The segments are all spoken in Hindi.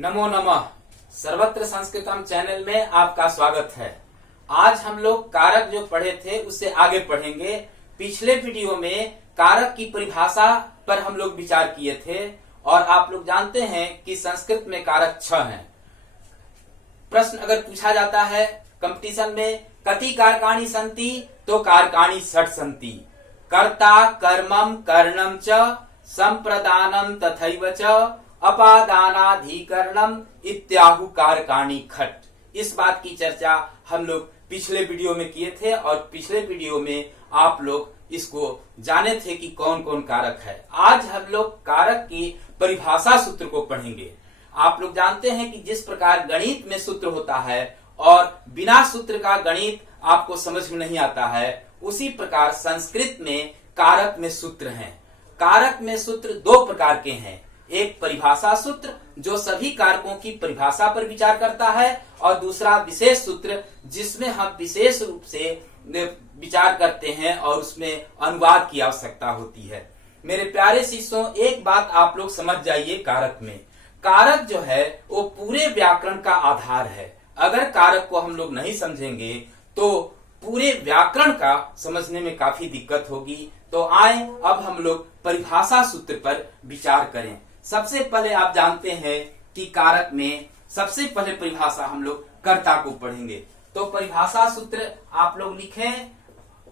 नमो नमः। सर्वत्र संस्कृतम चैनल में आपका स्वागत है। आज हम लोग कारक जो पढ़े थे उससे आगे पढ़ेंगे। पिछले वीडियो में कारक की परिभाषा पर हम लोग विचार किए थे और आप लोग जानते हैं कि संस्कृत में कारक 6 हैं। प्रश्न अगर पूछा जाता है कंपटीशन में कति कारकाणि सन्ति, तो कारकाणि 6 सन्ति। कर्ता कर्मम कर्णम च संप्रदानम तथैव च अपादानाधिकरणम इत्याहु कारकाणि खट। इस बात की चर्चा हम लोग पिछले वीडियो में किए थे और पिछले वीडियो में आप लोग इसको जाने थे कि कौन कौन कारक है। आज हम लोग कारक की परिभाषा सूत्र को पढ़ेंगे। आप लोग जानते हैं कि जिस प्रकार गणित में सूत्र होता है और बिना सूत्र का गणित आपको समझ में नहीं आता है, उसी प्रकार संस्कृत में कारक में सूत्र हैं। कारक में सूत्र 2 प्रकार के हैं। एक परिभाषा सूत्र जो सभी कारकों की परिभाषा पर विचार करता है और दूसरा विशेष सूत्र जिसमें हम विशेष रूप से विचार करते हैं और उसमें अनुवाद की आवश्यकता होती है। मेरे प्यारे शिष्यों, एक बात आप लोग समझ जाइए, कारक में कारक जो है वो पूरे व्याकरण का आधार है। अगर कारक को हम लोग नहीं समझेंगे तो पूरे व्याकरण का समझने में काफी दिक्कत होगी। तो आए अब हम लोग परिभाषा सूत्र पर विचार करें। सबसे पहले आप जानते हैं कि कारक में सबसे पहले परिभाषा हम लोग कर्ता को पढ़ेंगे। तो परिभाषा सूत्र आप लोग लिखें।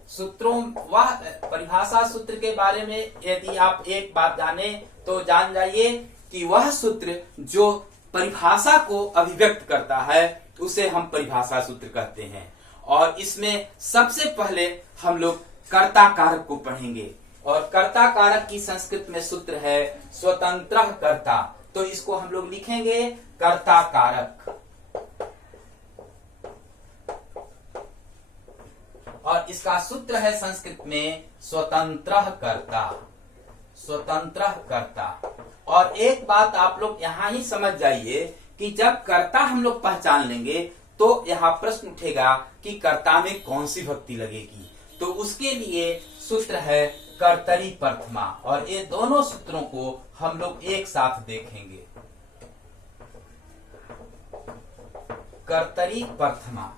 सूत्रों वह परिभाषा सूत्र के बारे में यदि आप एक बात जाने तो जान जाइए कि वह सूत्र जो परिभाषा को अभिव्यक्त करता है उसे हम परिभाषा सूत्र कहते हैं। और इसमें सबसे पहले हम लोग कर्ता कारक को पढ़ेंगे और कर्ता कारक की संस्कृत में सूत्र है स्वतंत्र कर्ता। तो इसको हम लोग लिखेंगे कर्ता कारक। और इसका सूत्र है संस्कृत में स्वतंत्र कर्ता। स्वतंत्र कर्ता। और एक बात आप लोग यहां ही समझ जाइए कि जब कर्ता हम लोग पहचान लेंगे तो यहाँ प्रश्न उठेगा कि कर्ता में कौन सी भक्ति लगेगी। तो उसके लिए सूत्र है कर्तरी प्रथमा और ये दोनों सूत्रों को हम लोग एक साथ देखेंगे। कर्तरी प्रथमा,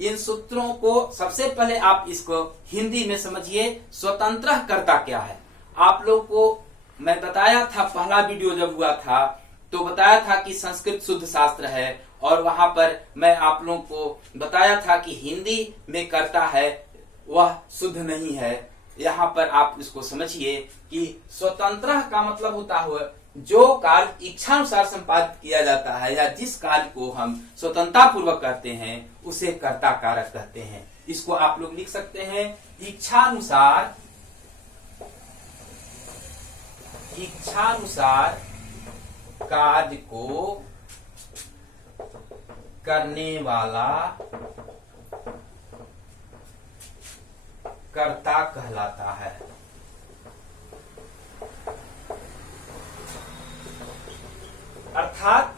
इन सूत्रों को सबसे पहले आप इसको हिंदी में समझिए। स्वतंत्र कर्ता क्या है आप लोग को मैं बताया था, पहला वीडियो जब हुआ था तो बताया था कि संस्कृत शुद्ध शास्त्र है और वहां पर मैं आप लोगों को बताया था कि हिंदी में कर्ता है वह शुद्ध नहीं है। यहाँ पर आप इसको समझिए कि स्वतंत्र का मतलब होता है जो कार्य इच्छानुसार संपादित किया जाता है या जिस कार्य को हम स्वतंत्रता पूर्वक करते हैं उसे कर्ता कारक कहते हैं। इसको आप लोग लिख सकते हैं इच्छानुसार कार्य को करने वाला कर्ता कहलाता है। अर्थात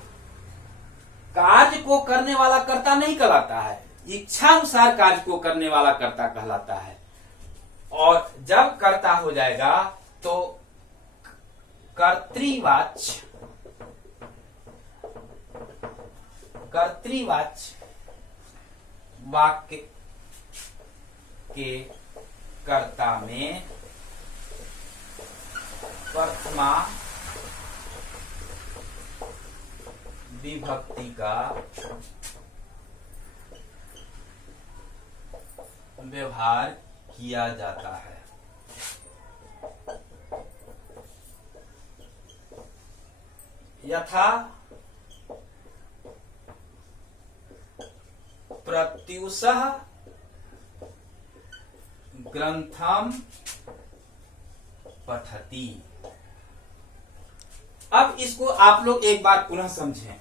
कार्य को करने वाला कर्ता नहीं कहलाता है, इच्छानुसार कार्य को करने वाला कर्ता कहलाता है। और जब कर्ता हो जाएगा तो कर्तृवाच्य वाक्य के कर्ता में प्रथमा विभक्ति का व्यवहार किया जाता है। यथा प्रत्युषः ग्रंथम पठति। अब इसको आप लोग एक बार पुनः समझें।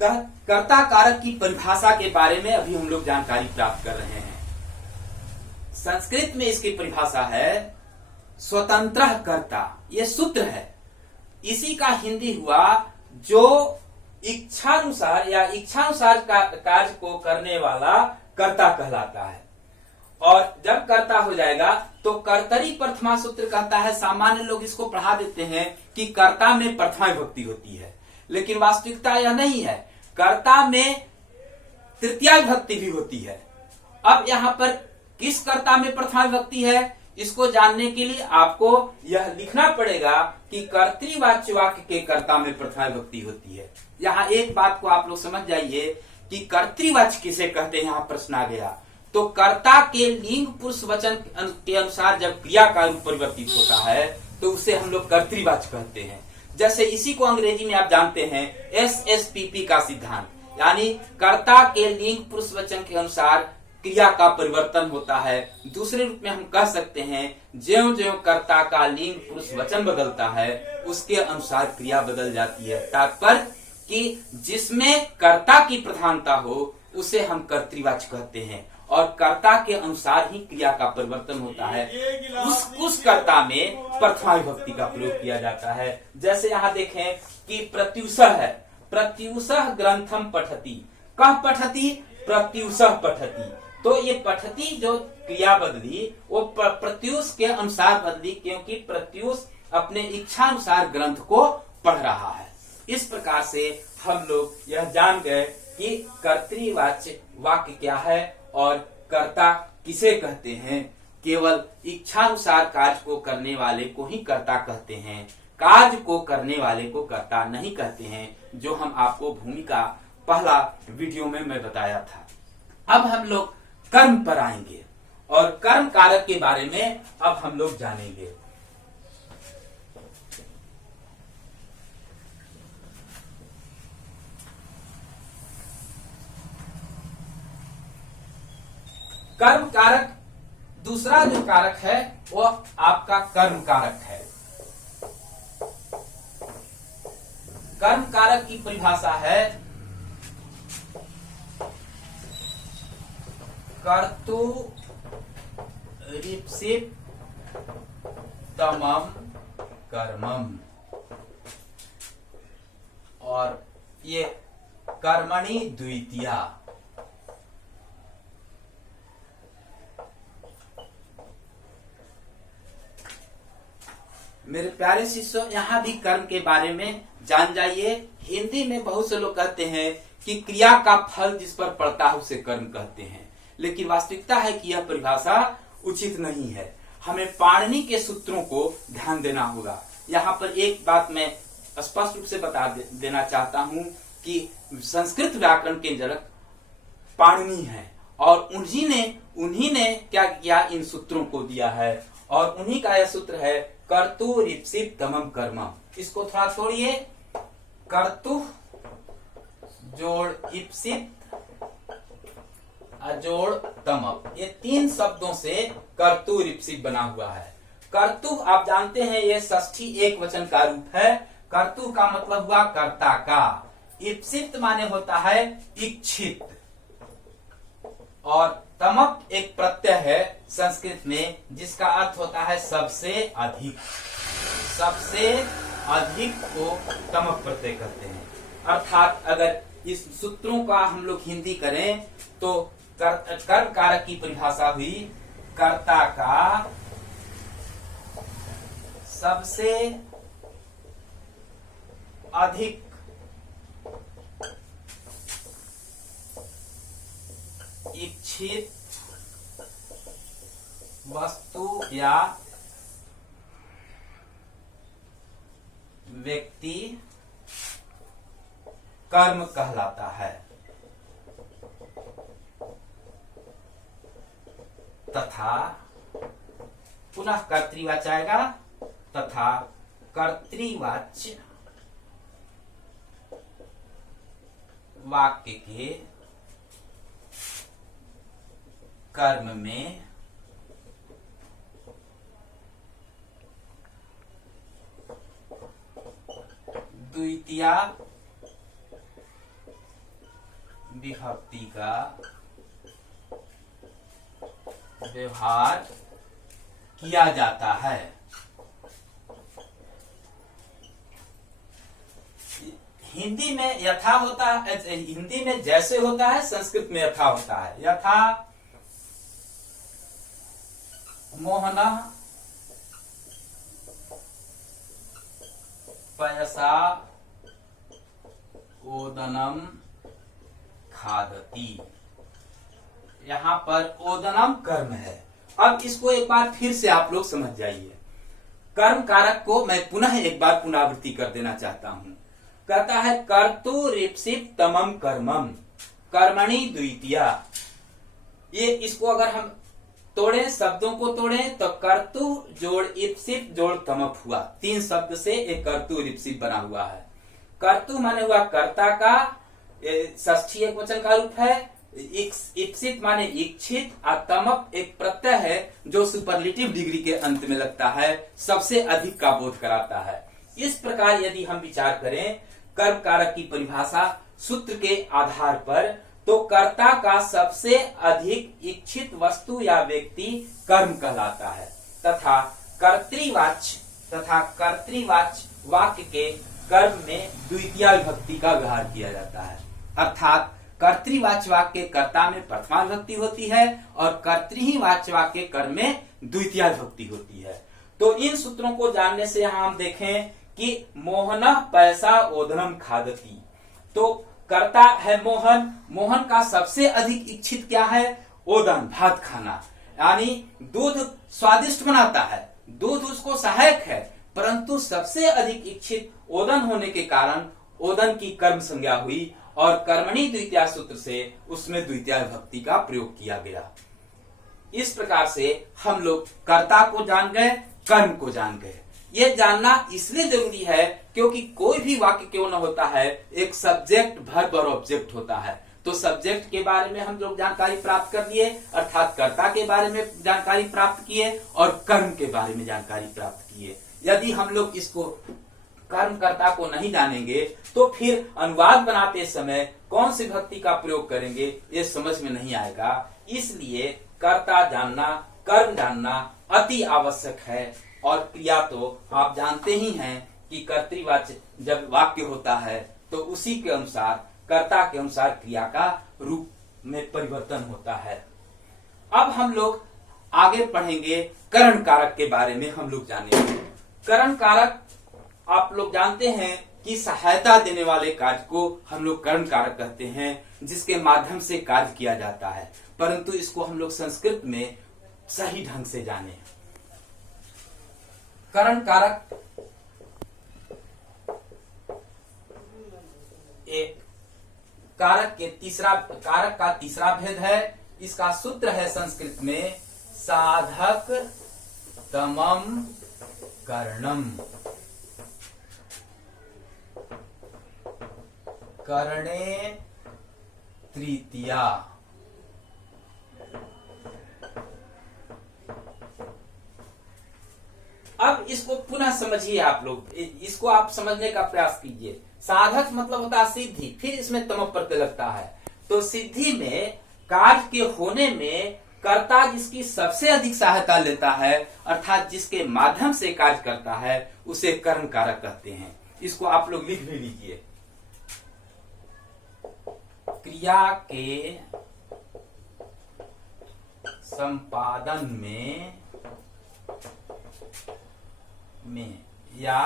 कर्ता कारक की परिभाषा के बारे में अभी हम लोग जानकारी प्राप्त कर रहे हैं। संस्कृत में इसकी परिभाषा है स्वतंत्र कर्ता, ये सूत्र है। इसी का हिंदी हुआ जो इच्छानुसार या इच्छानुसार कार्य को करने वाला कर्ता कहलाता है। और जब कर्ता हो जाएगा तो कर्तरी प्रथमा सूत्र कहता है। सामान्य लोग इसको पढ़ा देते हैं कि कर्ता में प्रथमा विभक्ति होती है, लेकिन वास्तविकता यह नहीं है। कर्ता में तृतीया विभक्ति भी होती है। अब यहाँ पर किस कर्ता में प्रथमा विभक्ति है, इसको जानने के लिए आपको यह लिखना पड़ेगा कि कर्तृवाच्य वाक्य के कर्ता में प्रथमा विभक्ति होती है। यहाँ एक बात को आप लोग समझ जाइए कि कर्तृवाच्य किसे कहते हैं। यहाँ प्रश्न आ गया तो कर्ता के लिंग पुरुष वचन के अनुसार जब क्रिया का रूप परिवर्तित होता है तो उसे हम लोग कर्तृवाच्य कहते हैं। जैसे इसी को अंग्रेजी में आप जानते हैं SSPP का सिद्धांत, यानी कर्ता के लिंग पुरुष वचन के अनुसार क्रिया का परिवर्तन होता है। दूसरे रूप में हम कह सकते हैं ज्यों-ज्यों कर्ता का लिंग पुरुष वचन बदलता है उसके अनुसार क्रिया बदल जाती है। तात्पर्य कि जिसमें कर्ता की प्रधानता हो उसे हम कर्तृवाच्य कहते हैं और कर्ता के अनुसार ही क्रिया का परिवर्तन होता है। उस कर्ता में प्रथमा विभक्ति का प्रयोग किया जाता है। जैसे यहाँ देखें कि प्रत्युषः है, प्रत्युषः ग्रंथम पठति। कह पठति, प्रत्युषः पठति। तो ये पठति जो क्रिया बदली वो प्रत्युष के अनुसार बदली, क्योंकि प्रत्युष अपने इच्छा अनुसार ग्रंथ को पढ़ रहा है। इस प्रकार से हम लोग यह जान गए कि कर्तृवाच्य वाक्य क्या है और कर्ता किसे कहते हैं। केवल इच्छानुसार कार्य को करने वाले को ही कर्ता कहते हैं, कार्य को करने वाले को कर्ता नहीं कहते हैं, जो हम आपको भूमिका पहला वीडियो में मैं बताया था। अब हम लोग कर्म पर आएंगे और कर्म कारक के बारे में अब हम लोग जानेंगे। कर्म कारक, दूसरा जो कारक है वो आपका कर्म कारक है। कर्म कारक की परिभाषा है कर्तुरीप्सितमं कर्मम, और ये कर्मणि द्वितीया। मेरे प्यारे शिष्यों, यहाँ भी कर्म के बारे में जान जाइए। हिंदी में बहुत से लोग कहते हैं कि क्रिया का फल जिस पर पड़ता है उसे कर्म कहते हैं, लेकिन वास्तविकता है कि यह परिभाषा उचित नहीं है। हमें पाणिनि के सूत्रों को ध्यान देना होगा। यहाँ पर एक बात मैं स्पष्ट रूप से बता देना चाहता हूँ कि संस्कृत व्याकरण के जनक पाणिनि है और उन्हीं ने क्या किया, इन सूत्रों को दिया है और उन्हीं का यह सूत्र है कर्तुरीप्सितमं कर्मम। इसको थोड़ा छोड़िए, कर्तु जोड़ इप्सित अजोड़ तमम, ये तीन शब्दों से कर्तुरीप्सित बना हुआ है। कर्तु आप जानते हैं ये षष्ठी एक वचन का रूप है। कर्तु का मतलब हुआ कर्ता का, इप्सित माने होता है इच्छित, और तमक एक प्रत्यय है संस्कृत में जिसका अर्थ होता है सबसे अधिक। सबसे अधिक को तमक प्रत्यय कहते हैं। अर्थात अगर इस सूत्रों का हम लोग हिंदी करें तो कर्म कारक की परिभाषा हुई कर्ता का सबसे अधिक इच्छित वस्तु या व्यक्ति कर्म कहलाता है, तथा पुनः कर्तृवाच्य आएगा, तथा कर्तृवाच्य वाक्य के कर्म में द्वितीया विभक्ति का व्यवहार किया जाता है। हिंदी में यथा होता है, हिंदी में जैसे होता है संस्कृत में यथा होता है। यथा मोहनः पयसा ओदनम खादती। यहां पर ओदनम कर्म है। अब इसको एक बार फिर से आप लोग समझ जाइए। कर्म कारक को मैं पुनः एक बार पुनरावृत्ति कर देना चाहता हूं। कहता है कर्तुरिप्सित तमम कर्मम कर्मणि द्वितीया। ये इसको अगर हम तोड़े, शब्दों को तोड़े तो कर्तु जोड़ इप्सित जोड़ तमप हुआ। 3 शब्द से एक कर्तु इप्सित बना हुआ है। कर्तु माने हुआ कर्ता का षष्ठी एक वचन का रूप है। इप्सित माने इच्छित और तमप एक प्रत्यय है जो सुपरलेटिव डिग्री के अंत में लगता है, सबसे अधिक का बोध कराता है। इस प्रकार यदि हम विचार करें कर्म कारक की परिभाषा सूत्र के आधार पर, तो कर्ता का सबसे अधिक इच्छित वस्तु या व्यक्ति कर्म कहलाता है तथा कर्तृवाच्य वाक्य के कर्म में द्वितीय विभक्ति का व्यवहार किया जाता है। अर्थात कर्तृवाच्य वाक्य के कर्ता में प्रथमा विभक्ति होती है और कर्तृवाच्य वाक्य के कर्म में द्वितीय विभक्ति होती है। तो इन सूत्रों को जानने से यहां हम देखें कि मोहन पैसा ओदनम खादती, तो कर्ता है मोहन। मोहन का सबसे अधिक इच्छित क्या है? ओदन, भात खाना। यानी दूध स्वादिष्ट बनाता है, दूध उसको सहायक है, परंतु सबसे अधिक इच्छित ओदन होने के कारण ओदन की कर्म संज्ञा हुई और कर्मणि द्वितीय सूत्र से उसमें द्वितीय विभक्ति का प्रयोग किया गया। इस प्रकार से हम लोग कर्ता को जान गए, कर्म को जान गए। ये जानना इसलिए जरूरी है क्योंकि कोई भी वाक्य क्यों न होता है, एक सब्जेक्ट वर्ब और ऑब्जेक्ट होता है। तो सब्जेक्ट के बारे में हम लोग जानकारी प्राप्त कर लिए, अर्थात कर्ता के बारे में जानकारी प्राप्त किए और कर्म के बारे में जानकारी प्राप्त किए। यदि हम लोग इसको कर्मकर्ता को नहीं जानेंगे तो फिर अनुवाद बनाते समय कौन सी विभक्ति का प्रयोग करेंगे ये समझ में नहीं आएगा। इसलिए कर्ता जानना, कर्म जानना अति आवश्यक है। और क्रिया तो आप जानते ही हैं कि कर्तृवाच्य जब वाक्य होता है तो उसी के अनुसार, कर्ता के अनुसार क्रिया का रूप में परिवर्तन होता है। अब हम लोग आगे पढ़ेंगे करण कारक के बारे में। हम लोग जानेंगे करण कारक। आप लोग जानते हैं कि सहायता देने वाले कार्य को हम लोग करण कारक कहते हैं, जिसके माध्यम से कार्य किया जाता है, परंतु इसको हम लोग संस्कृत में सही ढंग से जाने। करण कारक एक कारक का तीसरा भेद है। इसका सूत्र है संस्कृत में साधक तमम कर्णम। करणे तृतीया। अब इसको पुनः समझिए आप लोग, इसको आप समझने का प्रयास कीजिए। साधक मतलब होता है सिद्धि, फिर इसमें तम प्रत्यय लगता है। तो सिद्धि में कार्य के होने में कर्ता जिसकी सबसे अधिक सहायता लेता है, अर्थात जिसके माध्यम से कार्य करता है, उसे कर्म कारक कहते हैं। इसको आप लोग लिख भी लीजिए। क्रिया के संपादन में या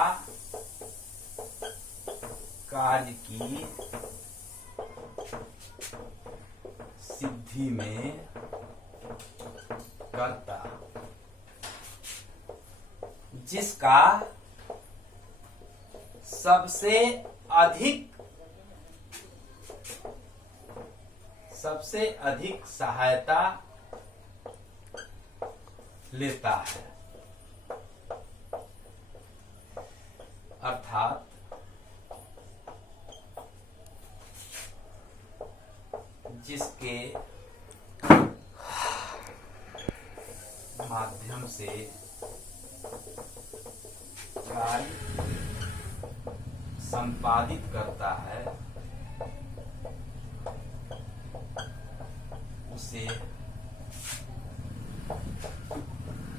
कार्य की सिद्धि में कर्ता जिसका सबसे अधिक सहायता लेता है, अर्थात जिसके माध्यम से कार्य संपादित करता है, उसे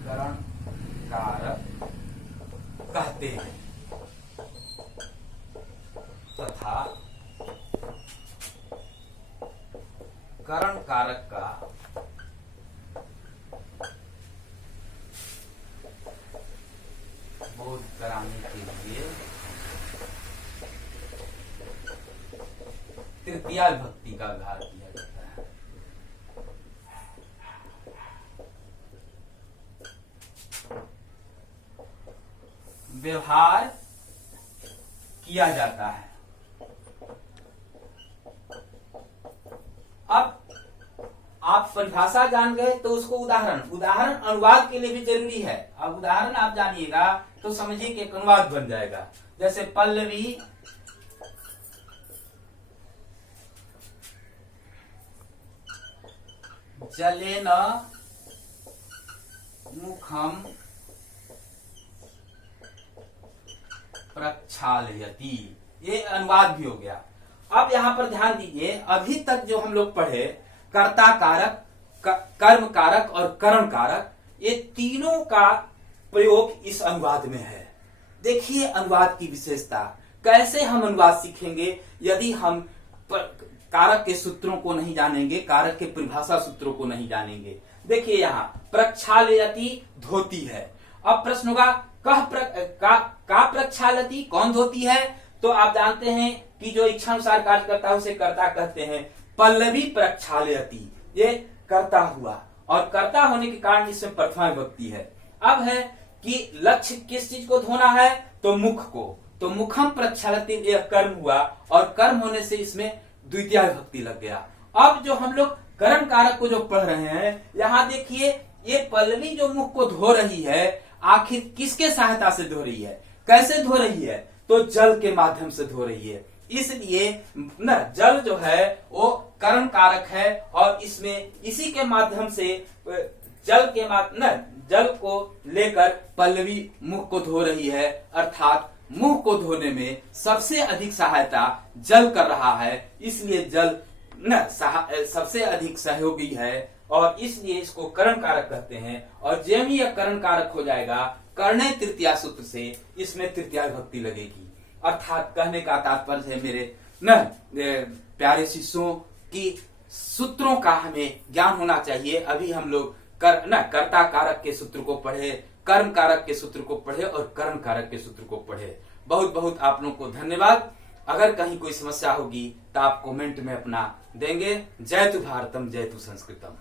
करण कारक कहते हैं तथा करण कारक का बोध कराने के लिए तृतीया विभक्ति का व्यवहार किया जाता है। व्यवहार किया जाता है। अब आप परिभाषा जान गए तो उसको उदाहरण अनुवाद के लिए भी जरूरी है। अब उदाहरण आप जानिएगा तो समझिए कि एक अनुवाद बन जाएगा। जैसे पल्लवी जलेन मुखम प्रक्षालयति, ये अनुवाद भी हो गया। अब यहां पर ध्यान दीजिए, अभी तक जो हम लोग पढ़े कर्ता कारक, कर्म कारक और करण कारक, ये तीनों का प्रयोग इस अनुवाद में है। देखिए अनुवाद की विशेषता, कैसे हम अनुवाद सीखेंगे यदि हम कारक के सूत्रों को नहीं जानेंगे, कारक के परिभाषा सूत्रों को नहीं जानेंगे। देखिए यहाँ प्रक्षालयति धोती है। अब प्रश्न होगा का प्रक्षालयति कौन धोती है? तो आप जानते हैं कि जो इच्छानुसार कार्य करता है उसे कर्ता कहते हैं। पल्लवी प्रक्षालयति, ये कर्ता हुआ और कर्ता होने के कारण इसमें प्रथमा विभक्ति है। अब है कि लक्ष्य किस चीज को धोना है? तो मुख को, तो मुखम प्रक्षालयति यह कर्म हुआ और कर्म होने से इसमें द्वितीय विभक्ति लग गया। अब जो हम लोग करण कारक को जो पढ़ रहे हैं, यहाँ देखिए ये पल्लवी जो मुख को धो रही है, आखिर किसके सहायता से धो रही है, कैसे धो रही है? तो जल के माध्यम से धो रही है। इसलिए न जल जो है वो करण कारक है और इसमें इसी के माध्यम से जल को लेकर पल्लवी मुख को धो रही है, अर्थात मुंह को धोने में सबसे अधिक सहायता जल कर रहा है। इसलिए जल सबसे अधिक सहयोगी है और इसलिए इसको करण कारक कहते हैं। और जब यह करण कारक हो जाएगा करणे तृतीया सूत्र से, इसमें तृतीया विभक्ति लगेगी। अर्थात कहने का तात्पर्य है मेरे प्यारे शिष्यों की सूत्रों का हमें ज्ञान होना चाहिए। अभी हम लोग कर्ता कारक के सूत्र को पढ़े, कर्म कारक के सूत्र को पढ़े और करण कारक के सूत्र को पढ़े। बहुत बहुत आप लोगों को धन्यवाद। अगर कहीं कोई समस्या होगी तो आप कमेंट में अपना देंगे। जय तु भारतम, जय तु संस्कृतम।